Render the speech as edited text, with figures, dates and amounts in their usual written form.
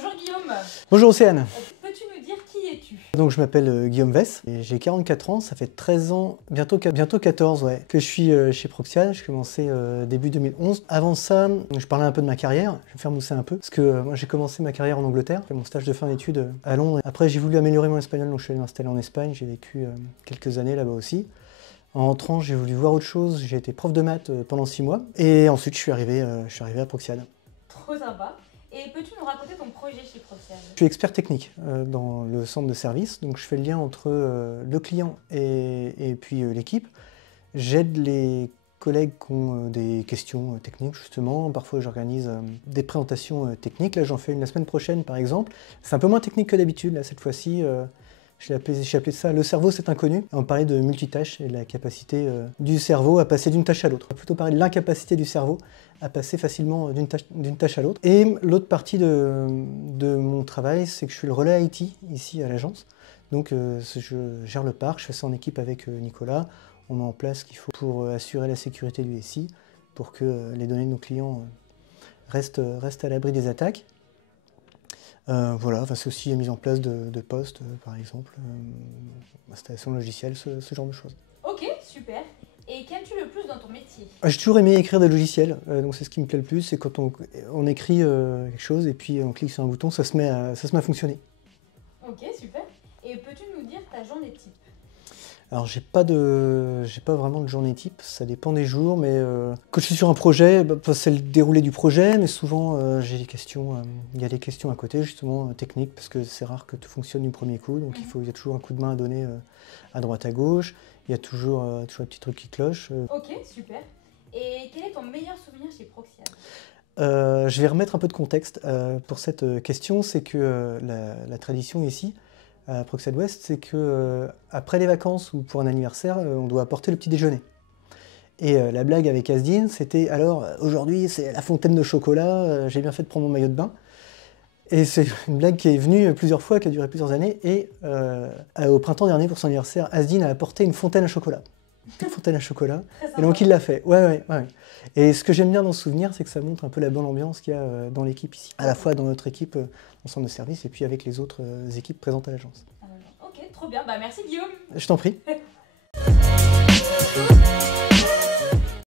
Bonjour Guillaume. Bonjour Océane. Peux-tu nous dire qui es-tu? Donc je m'appelle Guillaume Vess, et j'ai 44 ans, ça fait 13 ans, bientôt 14 ouais, que je suis chez Proxial. J'ai commencé début 2011. Avant ça, je parlais un peu de ma carrière, je vais me faire mousser un peu, parce que moi j'ai commencé ma carrière en Angleterre, j'ai fait mon stage de fin d'études à Londres. Après j'ai voulu améliorer mon espagnol, donc je suis allé m'installer en Espagne, j'ai vécu quelques années là-bas aussi. En rentrant, j'ai voulu voir autre chose, j'ai été prof de maths pendant 6 mois, et ensuite je suis arrivé à Proxial. Trop sympa. Et peux-tu nous raconter ton projet chez Proxial? Je suis expert technique dans le centre de service, donc je fais le lien entre le client et puis l'équipe. J'aide les collègues qui ont des questions techniques justement, parfois j'organise des présentations techniques, là j'en fais une la semaine prochaine par exemple. C'est un peu moins technique que d'habitude, là cette fois-ci. J'ai appelé ça « Le cerveau c'est inconnu ». On parlait de multitâche et de la capacité du cerveau à passer d'une tâche à l'autre. On va plutôt parler de l'incapacité du cerveau à passer facilement d'une tâche à l'autre. Et l'autre partie de mon travail, c'est que je suis le relais IT ici à l'agence. Donc je gère le parc, je fais ça en équipe avec Nicolas. On met en place ce qu'il faut pour assurer la sécurité du SI, pour que les données de nos clients restent à l'abri des attaques. Voilà, c'est aussi la mise en place de postes, par exemple, installation logicielle, ce genre de choses. Ok, super. Et qu'aimes-tu le plus dans ton métier? J'ai toujours aimé écrire des logiciels, donc c'est ce qui me plaît le plus, c'est quand on écrit quelque chose et puis on clique sur un bouton, ça se met à fonctionner. Ok, super. Et peux-tu nous dire ta journée type? Alors j'ai pas vraiment de journée type, ça dépend des jours, mais quand je suis sur un projet, c'est le déroulé du projet, mais souvent j'ai des questions, il y a des questions à côté justement techniques, parce que c'est rare que tout fonctionne du premier coup, donc il y a toujours un coup de main à donner à droite à gauche, il y a toujours un petit truc qui cloche. Ok, super. Et quel est ton meilleur souvenir chez Proxial? Je vais remettre un peu de contexte pour cette question, c'est que la tradition ici, à Proxial West, c'est que après les vacances ou pour un anniversaire, on doit apporter le petit déjeuner. Et la blague avec Asdin, c'était alors aujourd'hui c'est la fontaine de chocolat, j'ai bien fait de prendre mon maillot de bain. Et c'est une blague qui est venue plusieurs fois, qui a duré plusieurs années. Et au printemps dernier, pour son anniversaire, Asdin a apporté une fontaine à chocolat. Une fontaine à chocolat. Et donc il l'a fait. Ouais. Et ce que j'aime bien dans ce souvenir, c'est que ça montre un peu la bonne ambiance qu'il y a dans l'équipe ici. À la fois dans notre équipe, en centre de service, et puis avec les autres équipes présentes à l'agence. Ok, trop bien. Bah merci Guillaume. Je t'en prie.